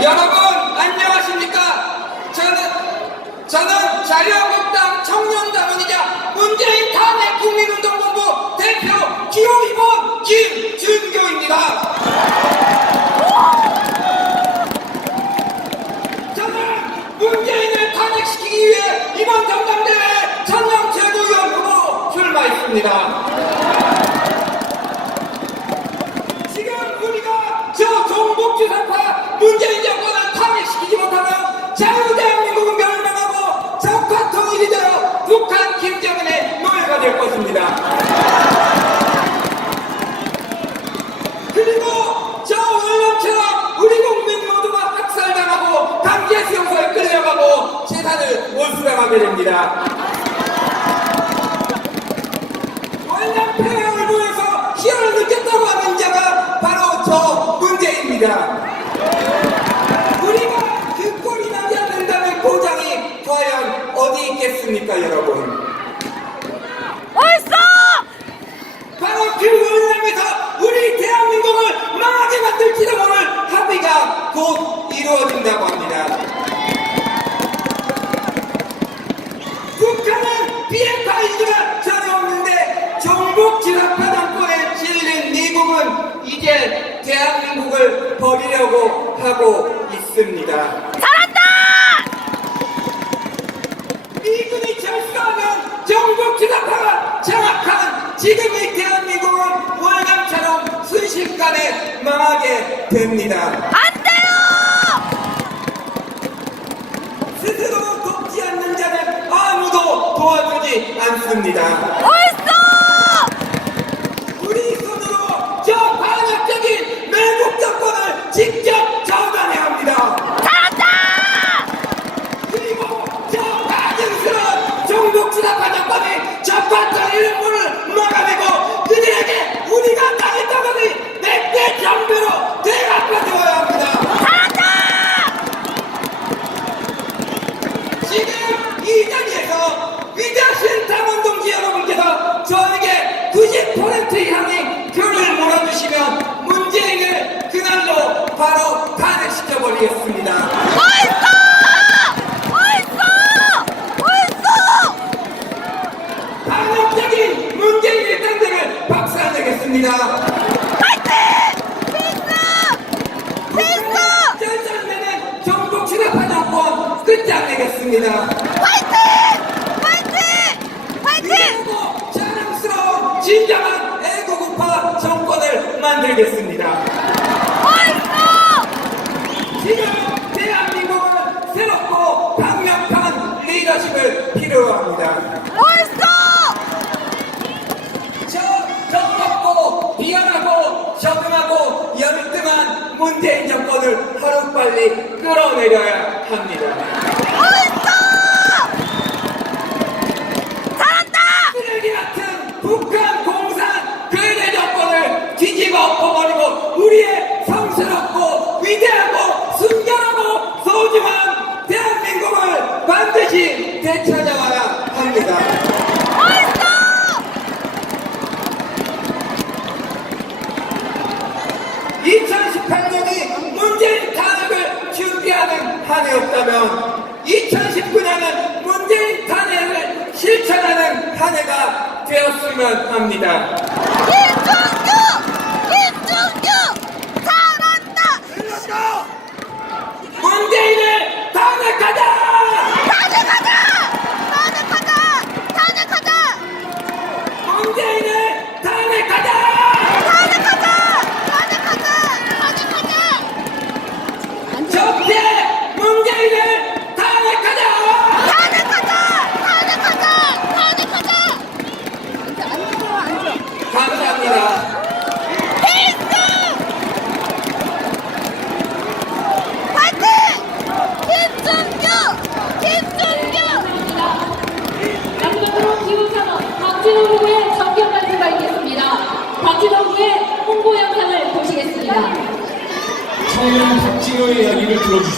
여러분 안녕하십니까? 저는 저는 자유한국당 청년자문이자 문재인 탄핵 국민운동본부 대표 기호 2번 김준교입니다. 저는 문재인을 탄핵시키기 위해 이번 정당대회 청년 최고위원으로 출마했습니다. 재산을 몰수당하게 됩니다. 폐허를 보여서 희열을 느꼈다고 하는 자가 바로 저 문제입니다. 우리가 그 꼴이 나지 않는다는 보장이 과연 어디 있겠습니까, 여러분? 대한민국을 버리려고 하고 있습니다. 잘한다! 미군이 철수하면 정복 진압파가 장악한 지금의 대한민국은 월남처럼 순식간에 망하게 됩니다. 안 돼요! 스스로 돕지 않는 자는 아무도 도와주지 않습니다. 어딨 90% 이상의 표를 몰아주시면 문재인을 그날로 바로 탄핵시켜버리겠습니다. 어딨어? 어딨어? 어딨어? 반역적인 문재인 일당들을 박살내겠습니다. 파이팅! 필수! 필수! 짤짤매는 전국 진압파 정권 끝장내겠습니다. 어딨어? 지금 대한민국은 새롭고 강력한 리더십을 필요로 합니다. 어딨어? 저 정없고 비열하고 적응하고 열등한 문재인 정권을 하루빨리 끌어내려야 합니다. 소중한 대한민국을 반드시 되찾아와야 합니다. 어딨어? 2018년이 문재인 탄핵을 준비하는 한 해였다면 2019년은 문재인 탄핵을 실천하는 한 해가 되었으면 합니다. 김종규! 김종규! 잘한다! 문재인을 탄핵하자! 탄핵하자! 탄핵하자! 탄핵하자! 문재인을 탄핵하자! 탄핵하자! 탄핵하자! 탄핵하자! 적폐 문재인을 탄핵하자! 탄핵하자! 탄핵하자! 탄핵하자! 감사합니다. 필수! 파이팅! 김종규! 김종규! 마지막으로 기후찬원 박진호 후보의 정견 말씀가 있겠습니다. 박진호 후보의 들어주십시오.